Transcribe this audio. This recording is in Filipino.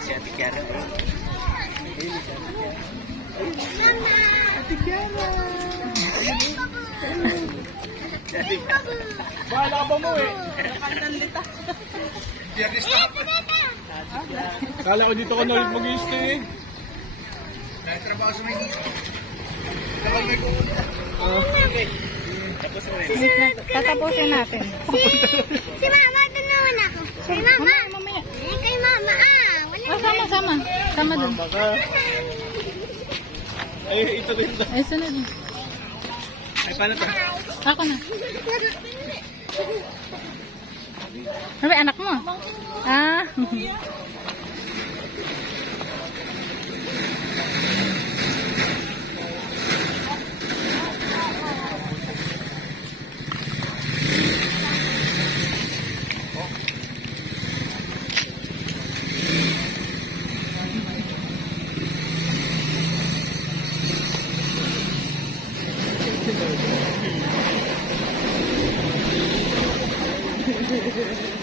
Si Ate Kiara. Ate Kiara. Bahala ba mo eh? Kala ko dito ko na ulit mag-i-stay eh. Dahil trabaho sa Maynila. Tatapusin natin. Si Mama, doon naman ako. Kay Mama. Mamaya. Kay Mama, wala. Sama. Sama dun. Baka. Ay, ito rin. Ay, sunod. Ay, paano to? Ako na. Ano anak mo? Ah. Hehehe